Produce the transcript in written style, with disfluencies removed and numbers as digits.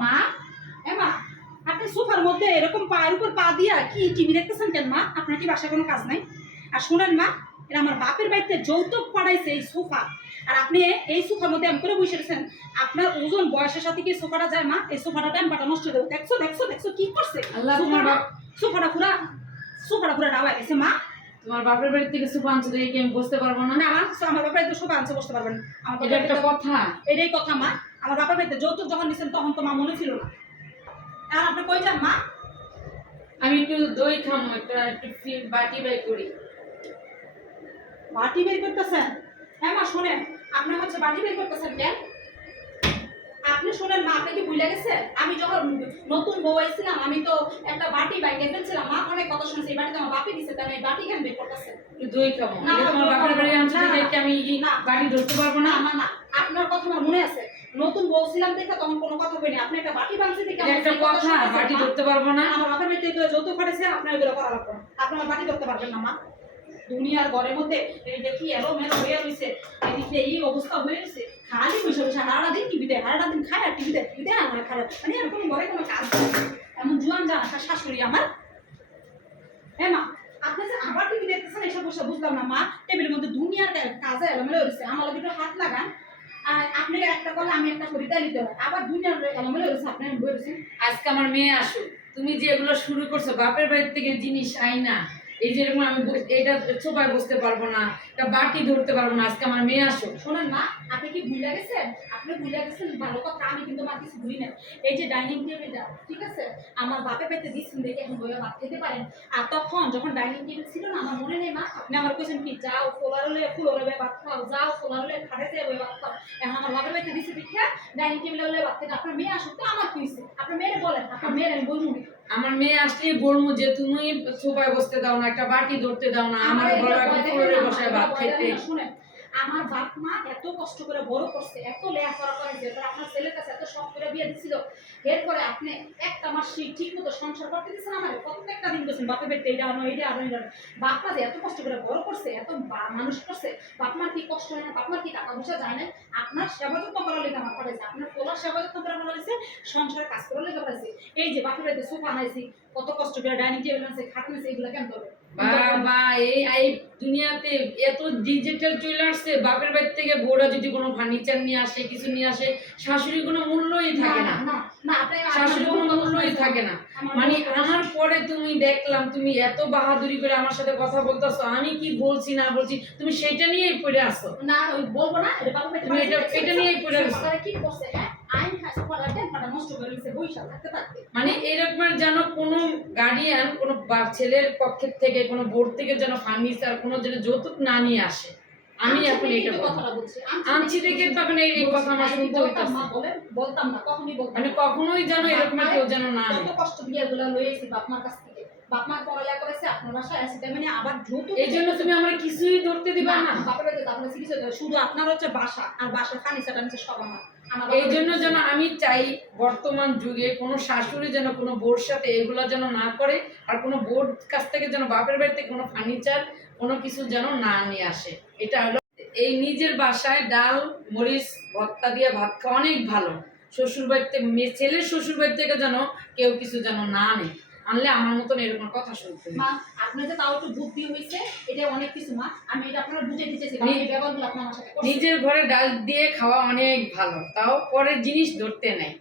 মা মা আপনি সোফার মধ্যে এরকম পায়ের উপর পা দিয়া কি টিভি দেখতেছেন কেন মা? আপনার কি বাসায় কোনো কাজ নাই? আর শোনেন মা, এটা আমার বাপের বাড়িতে যৌতুক পড়াইছে এই সোফা, আর আপনি এই সোফার মধ্যে এমন করে বসে রয়েছেন। আপনার ওজন বয়সের সাথে কি সোফাটা যায় মা? এই সোফাটা টাইমটা নষ্ট হয়ে যাবে। দেখছো দেখছো দেখছো কি করছে? সোফাটা পুরা ডাওয়া গেছে মা। তোমার বাপের বাড়ি থেকে সোফা আনছো দেখে কি আমি বুঝতে পারবো না? না মা, আমার বাপের বাড়িতে সোফা আনছে বসতে পারবেন। এটা একটা কথা? এটাই কথা মা। আমার বাপের বাড়িতে যৌতুক যখন নিছেন তখন তো মা মনে ছিল না। আর আপনি কই যান মা? আমি একটু দই খামো, একটু বাটি বাই করি। বাটি বের করতেছেন? হ্যাঁ মা শোনেন, আপনি হচ্ছে বাটি বের করতেছেন কেন? আপনি শোনেন মা, আপনি কি ভুলে গেছে আমি যখন নতুন বউ আইছিলাম আমি তো একটা বাটি বাইকে ফেলছিলাম। মা অনেক কথা শুনছে, এই বাটিতে আমার বাপি দিছে, তাই এই বাটি কেন বের করতেছেন? একটু দই খামো। এটা তোমার বাপের বাড়ি আনছো দেখে আমি বাটি ধরতে পারবো না? মা না, আপনার কথা আমার মনে আছে। নতুন বউ ছিলাম দেখে তখন কোনো কথা বলিনি। আপনি একটা বাটি বানছে দেখে একটা কথা, বাটি ধরতে পারবো না? আমার বাপের বাড়িতে এগুলো যৌতুক করেছে, আপনার এগুলো করা লাগবে না। আপনি আমার বাটি ধরতে পারবেন না মা। দুনিয়ার ঘরের মধ্যে এই দেখি এলো মেলো হয়ে রয়েছে, এদিকে এই অবস্থা হয়ে রয়েছে, খালি বসে বসে সারা দিন টিভিতে, সারা দিন খায় আর টিভিতে আর খারাপ, মানে এরকম ঘরে কোনো কাজ নেই। এমন জুয়ান জান একটা শাশুড়ি আমার। হ্যাঁ মা, আপনি যে আবার টিভি দেখতেছেন এসব বসে বুঝলাম না মা। টেবিলের মধ্যে দুনিয়ার কাজে এলোমেলো রয়েছে, আমার লোক একটু হাত লাগান। আর আপনি একটা করলে আমি একটা করি, তাই নিতে হয়। আবার দুনিয়ার এলোমেলো রয়েছে, আপনি বলেছেন আজকে আমার মেয়ে আসুক, তুমি যে এগুলো শুরু করছো বাপের বাড়ি থেকে জিনিস আই না, এই যে এরকম আমি এটা সোফায় বসতে পারবো না, এটা বাটি ধরতে পারবো না। আজকে আমার মেয়ে আসুক। শোনেন মা, আপনি কি ভুলে গেছেন? আপনি ভুলে গেছেন ভালো কথা, আমি কিন্তু মা কিছু ভুলি না। এই যে ডাইনিং টেবিলটা, ঠিক আছে, আমার বাপে পেতে দিচ্ছেন দেখে এখন বইয়া ভাত খেতে পারেন। আর তখন যখন ডাইনিং টেবিল ছিল না, আমার মনে নেই মা, আপনি আমার কইছেন কি যাও ফোলারলে ফুলরে ভাত খাও, যাও ফোলারলে খাড়েতে বই ভাত খাও। এখন আমার বাপের বাড়িতে দিচ্ছে দেখে ডাইনিং টেবিলে হলে ভাত খেতে। আপনার মেয়ে আসুক তো আমার কি হয়েছে? আপনার মেয়েরে বলেন, আপনার মেয়ের আমি বলবো। আমার মেয়ে আসলেই বলবো যে তুমি সোফায় বসতে দাও না, একটা বাটি ধরতে দাও না, আমার ঘরে ফ্লোরে বসে ভাত খাইতে। শুনেন, আমার বাপ মা এত কষ্ট করে বড় করছে, এত লেখাপড়া করেছে, আপনার ছেলের কাছে এত শখ করে বিয়ে দিছিল, এরপরে আপনি একটা মাস ঠিক মতো সংসার করতে দিচ্ছেন আমার? প্রত্যেকটা দিন গেছেন বাপের বাড়িতে, এইটা আনো এইটা আনো এইটা। বাপ মা যে এত কষ্ট করে বড় করছে, এত মানুষ করছে, বাপ মার কি কষ্ট হয় না? বাপ মার কি টাকা পয়সা যায় না? আপনার সেবা যত্ন করার লেগে আমার করেছে, আপনার পোলার সেবা যত্ন করা হয়েছে, সংসারে কাজ করার লেগে হয়েছে। এই যে বাপের বাড়িতে সোফা আনাইছি, কত কষ্ট করে ডাইনিং টেবিল আনছে, খাট আনছে, এগুলো কেন করবে? বাবা, এই দুনিয়াতে এত ডিজিটাল চলে আসছে, বাপের বাড়ি থেকে বউরা যদি কোনো ফার্নিচার নিয়ে আসে, কিছু নিয়ে আসে, শাশুড়ির কোনো মূল্যই থাকে না। শাশুড়ির কোনো মূল্যই থাকে না। মানে আমার পরে তুমি দেখলাম তুমি এত বাহাদুরি করে আমার সাথে কথা বলতেছো, আমি কি বলছি না বলছি তুমি সেটা নিয়েই পড়ে আসো। না ওই বলবো না, তুমি এটা নিয়েই পড়ে আসো। কি করছে? মানে এরকম যেন কোনো গার্ডিয়ান কোনো ছেলের পক্ষের থেকে কোনো বোর্ড থেকে যেন ফার্নিচার কোনো যেন যৌতুক না নিয়ে আসে। আমি এখন এইটা কথাটা বলছি, আনছি দেখে তখন এই কথা আমার শুনতে হইতাছে। বলতাম না, কখনোই বলতাম মানে কখনোই যেন এরকম কেউ যেন না আনে। কত কষ্ট দিয়ে এগুলো লইয়েছি বাপ মার কাছ থেকে, বাপ মা পড়ালেখা করেছে, আপনার বাসায় আছে, তাই মানে আবার যৌতুক এই জন্য তুমি আমার কিছুই ধরতে দিবা না? বাপের বাড়িতে আপনার কিছু শুধু আপনার হচ্ছে বাসা, আর বাসার ফার্নিচার টার্নিচার সব আমার। এই জন্য যেন আমি চাই বর্তমান যুগে কোনো শাশুড়ি যেন কোনো বোর সাথে এগুলো যেন না করে, আর কোনো বোর কাছ থেকে যেন বাপের বাড়িতে কোনো ফার্নিচার কোনো কিছু যেন না নিয়ে আসে। এটা হলো এই নিজের বাসায় ডাল মরিচ ভর্তা দিয়ে ভাত খাওয়া অনেক ভালো। শ্বশুর বাড়িতে ছেলের শ্বশুর বাড়ি থেকে যেন কেউ কিছু যেন না আনে, আনলে আমার মতন এরকম কথা শুনতে। মা আপনি যে তাও একটু বুদ্ধি হয়েছে, এটা অনেক কিছু মা, আমি এটা আপনারা বুঝে দিতেছি। নিজের ঘরে ডাল দিয়ে খাওয়া অনেক ভালো, তাও পরের জিনিস ধরতে নাই।